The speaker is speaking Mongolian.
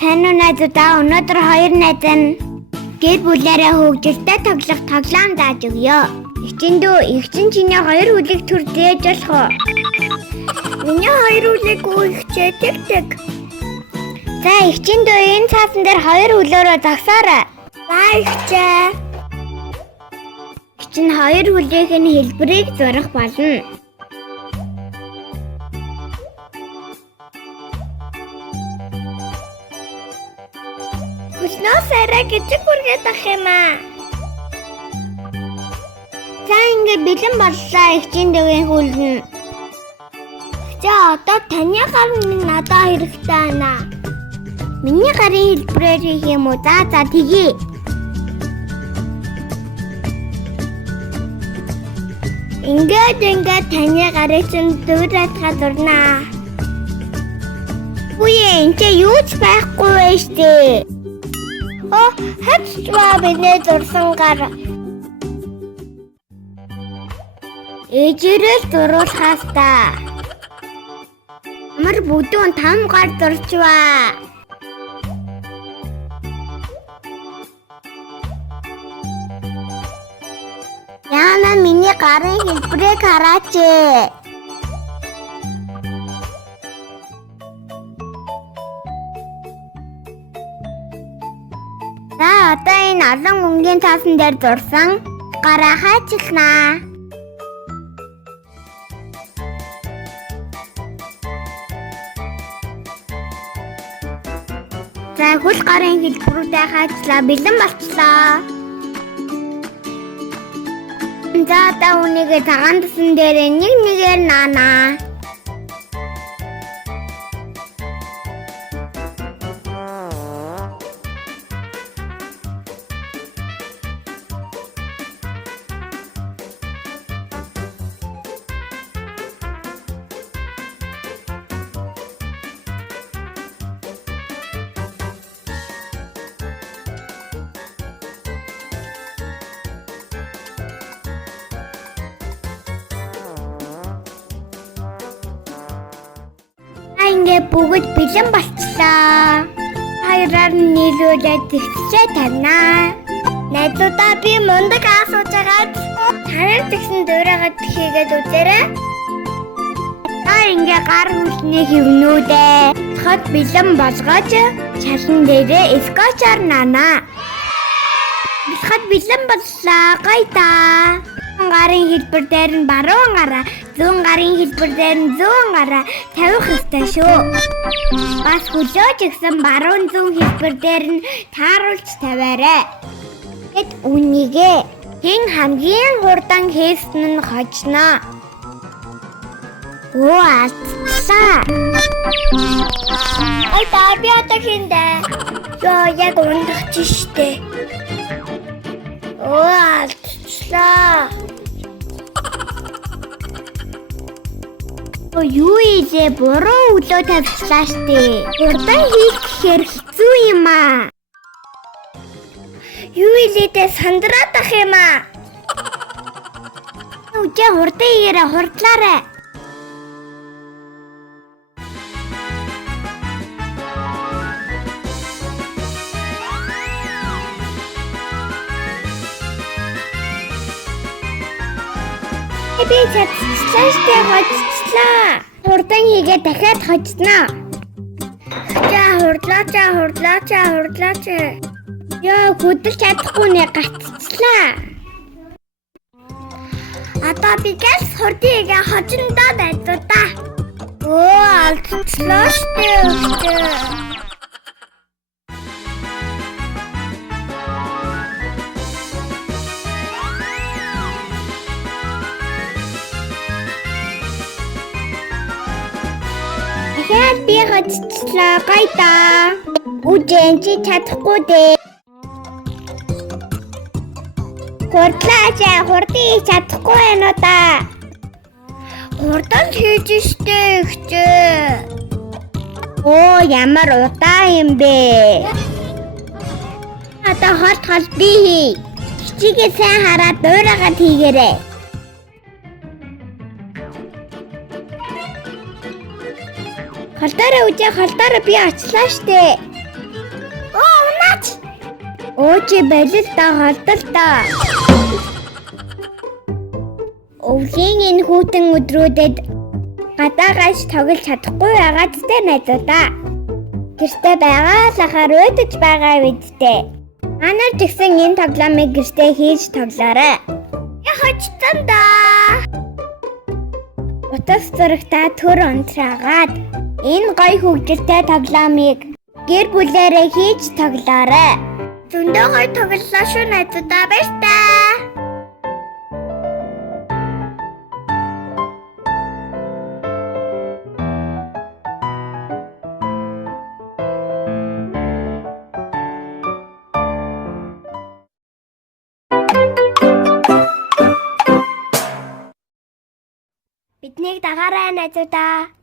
Сайн уу найзуудаа, өнөөдөр хоёр найз нь гэр бүлээрээ хөгжилтэй тоглоом зааж өгье. Эгчэндүү, эгчин чиний хоёр үлийг төр дээж болох уу? Миний хоёр үлийг эгчээдэг. За эгчэндүү, энэ цаасан дээр хоёр үлөөрөө загсаарай. За эгчээ. Эгчин хоёр үлийнх нь хэлбэрийг зурах болно. Хүснөөс арай гिचг бүргээд ах юм аа. За ингээд бэлэн боллоо эгчийн дэвийн хүлэн. За одоо таны гар минь надад хэрэгтэй байна. Миний гарын хэлбэрээр хийх юм уу? За тэгье. Ингээд таны гарыг чинь дүүрээд гадурнаа. Үе энэ юу ч байхгүй байж тээ. Хацчваа бинэ зурсан гар. Ээжээрээ зурулахаас та. Амар бүдүүн 5 гар зурчваа. Яна миний гарын хэлбэрийг хараач. За одоо энэ олон өнгийн цаасан дээр зурсан гараа хайчилнаа. За хөл гарын хэлбэрүүдээ хайчлаа, бэлэн болчлоо. За одоо үнийгээ цагаан тусан дээр нэг нэгээр наанаа. Ингээд бүгд бэлэн болчлоо. Хоёроор нийлүүлээд тэгчээ тавина. Найзуудаа би мундаг асууж байгаад танаар тэгсэн дуурайгаад хийгээд үзээрэй. Та ингээд гар хүлний хөвнүүдээ хот бэлэн болгож шалан дээрээ скотчаар наана. Хот бэлэн боллоо. Гоё та. Гарын хэлбэр дээр нь баруун гараа, зүүн гарын хэлбэр дээр нь зүүн гараа тавих ёстой шүү. Бас хөлөөж гисэн баруун зүүн хэлбэр дээр нь тааруулж тавиарай. Гэт үнийгээ хэн хамгийн хурдан хийсэн нь хожноо. Алдсан. Ой та би одоо хиндэ. Ёо яг ундагч штэ. Алдсан. Юу ийзээ буруу өглөө тавьчлаа штэ. Хурдан хийх гэхээр хэцүү юм аа. Юу ийзээ сандраад ах юм аа. Үгүй хурдан хийгээрээ хурдлаарай. Би чадчихлаа штэ, хожчихлаа. Хурдан хийгээ дахиад хожсноо. За хурдлаач. Яа, хөдөлж чадахгүй нэ гатчихлаа. Одоо би газ хурдан хийгээ хожиндоо найзуудаа. Алдчихлаа штэ. Яа би хожчихлаа гоё та. Үжэн чи чадахгүй дээ. Хурдан хийж чадахгүй байна уу та? Хурдан хийж штэ ихчээ. Ямар удаа юм бэ? Одоо хол би хий. Хичээгээ сайн хараад дуурайгаад хийгээрэй. Холдоороо үжээ, холдоороо би очлаа штэ. Өөч балил та голдол та. Өвлийн энэ хүүтэн өдрүүдэд гадаагаас тоглож чадахгүй байгаа зүтэй найзуудаа. Гэртээ байгаа л ахаар өөдөж байгаа бидтэй. Манай тэгсэн энэ тоглоомыг гэртээ хийж тоглоорой. Яхачтан да. Утас зурагтаа төр унтраагаад энэ гоё хөгжилтэй тоглоомыг гэр бүлээрээ хийж тоглоорой. Зөндөө гоё тоглолоо шүү найзуудаа, баярлалаа. Биднийг дагаарай найзуудаа.